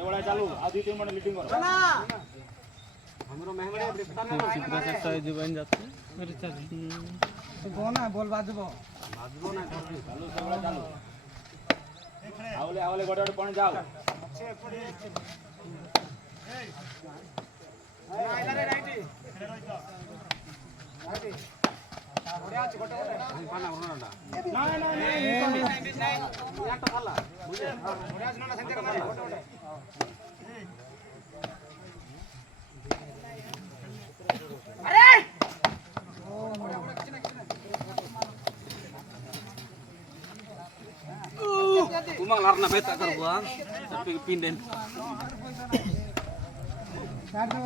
एवढा चालू आधी ते म्हणून मीटिंग करो हमरो मेहमान अपने पता ना कितना से साइज बन जाते मेरे चल तो कोना बोल बाजबो ना चालू सबड़ा चालू आवले आवले गोटे गोटे पण जाओ अच्छे पड़ी आइला रे राइट बढ़िया छ गोटे गोटे पाना बरना ना ना नहीं यार तो खाला बुझे बढ़िया ना संते कर गोटे गोटे अरे Umang larna beta कर buang tapi pindahin साइड दो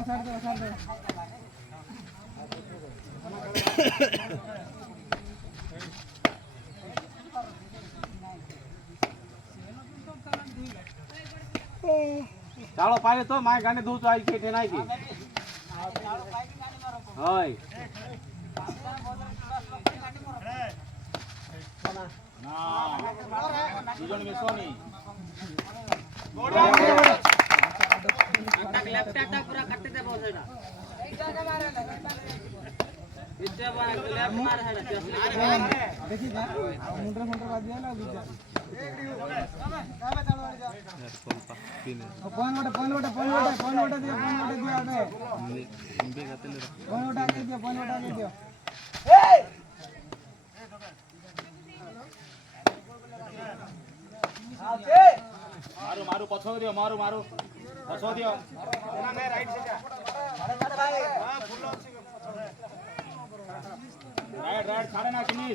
ચાલો પાલે તો માય ગાને દૂધ તો આવી છે નાઈ કી હોય ના બીજોની મેસોની अटक लेफ्ट अटक पूरा कटते दे बहुत सारा इतना मारे इतना बार लेफ्ट मार है देखी जा मुंडरा मुंडरा बाज दिया ना बीच फोन वोट दियो अबे एमबी खाते ले फोन वोट आके दियो ए आके मारू पछो दियो मारू पछो दियो ना मैं राइट से जा अरे भाई हां फुल अच्छी राइट छाड़े ना किनी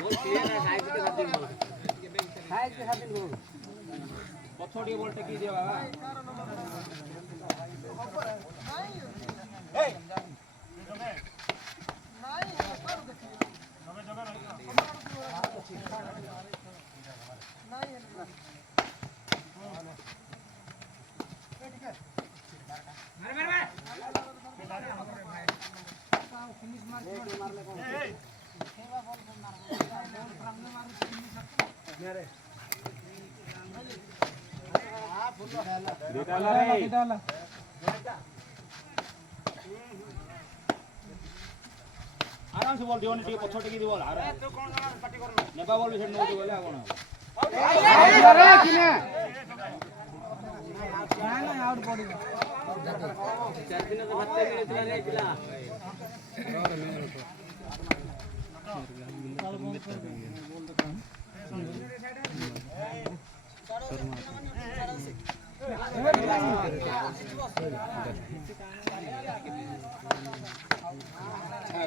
बोल क्लियर है हाइट के साथ बोल पछो दियो बोलते की दियो बाबा ए आराम से बोल दियो ने टिके पछोटे की बोल अरे तू कोन पार्टी करनो नेबा बोल से नो बोले कोन अरे किने ना आउट बॉडी 4 दिन तो भत्ते मिलतला नहीं पिला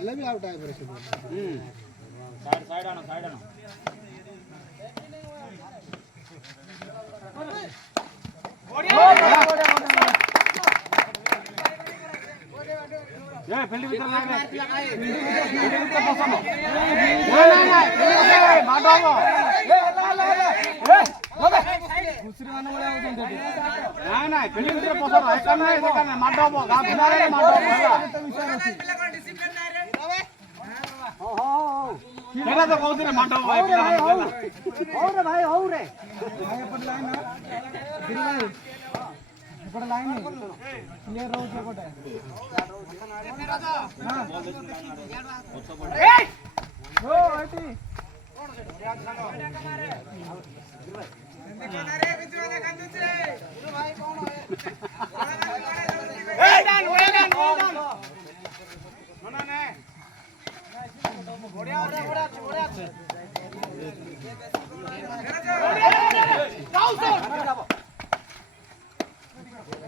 ले भी आउट है बड़े से साइड आना ये फील्ड भीतर लाग रे फील्ड भीतर पसंद ना माडो ए दूसरी वाला वाला ना फील्ड भीतर पसंद है कम नहीं देखा ना माडो गा बिना रे माडो डिसिप्लिन ना रे हो केला तो कहू रे माडो भाई भाई अपन लाइन ना गिरी भाई अपन लाइन नहीं क्लियर रोड से कोटे हां ए ओ आटी देखो ना रे बीच वाला कंदुच रे भाई कौन है ए डान ना ना बढ़िया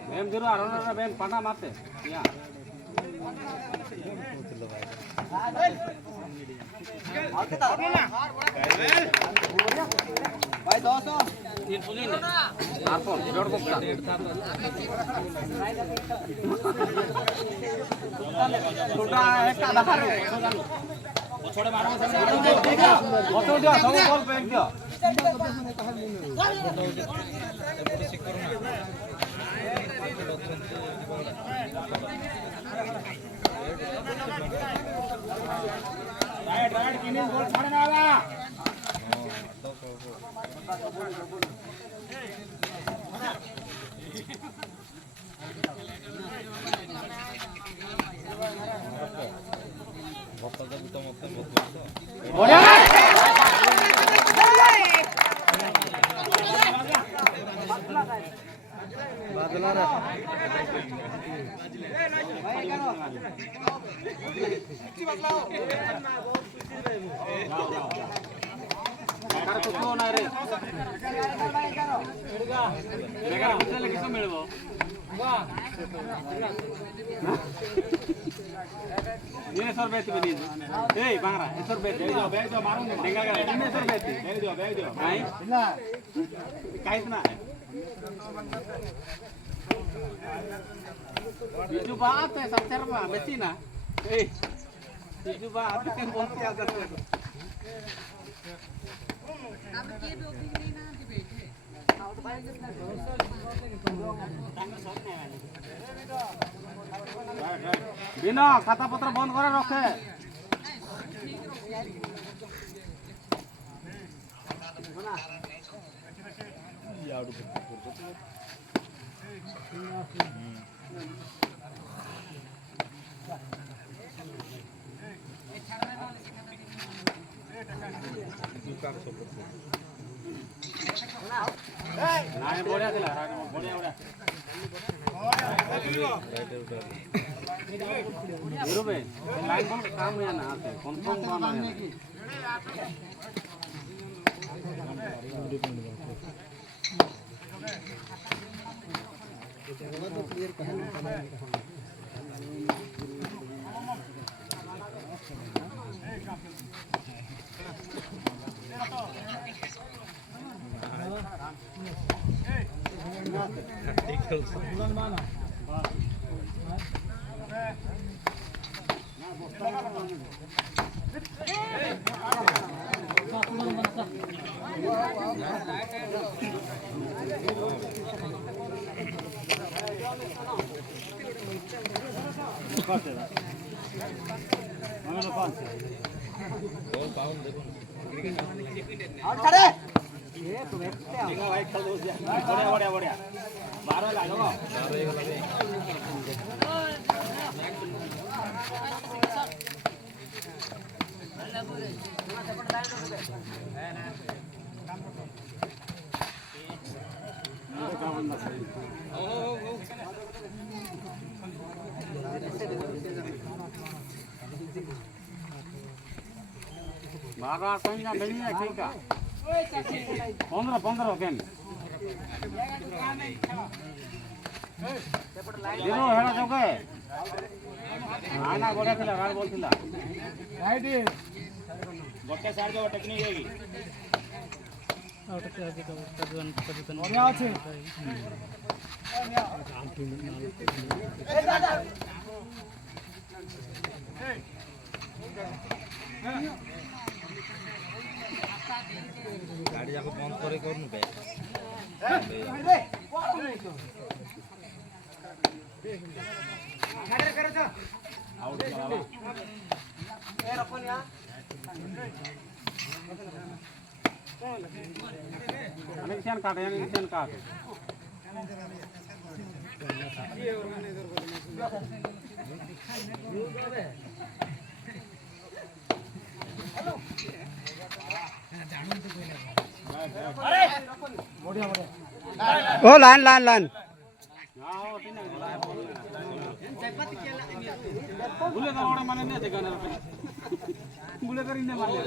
बेम जरूर आरोना बेम पाना मारते यहां भाई 200 तीन पुलिन आरपो जोड़ को छोटा एक का दखा रे छोड़े मारो बतो दियो सब बॉल फेंक दियो राइट किनी बॉल छाड़े ना आवा Tujuh baat ya, sacer pak, betina. Tujuh baat kan bonti agar tu. बिना खाता पत्र बंद करे रखे बढ़िया दिला बढ़िया बढ़िया लाइन कौन काम है ना कौन कौन काम है बढ़िया बढ़िया 12 लागो बारह संख्या नहीं है ठीक है 15 केन दिनो हेड़ा जोगे आना गोड़ा थिला गाड़ बोलथिला राइट बक्के साइड जो टेक्निक हेगी आउट के आगे तो पदन बढ़िया আছে ए दादा गाड़ी जाको बंद करे करनु बे गाड़ी करे जा आउट चला ए रखन या कनेक्शन काट कनेक्शन काट ओ लान लान लान बुले का ओडे माने ने जगह ना बुले कर इने माने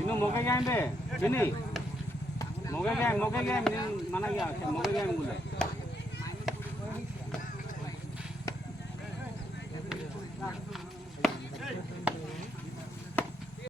इनो मोगे गैम बे बिनी मोगे गैम mana ya moगे गैम बोले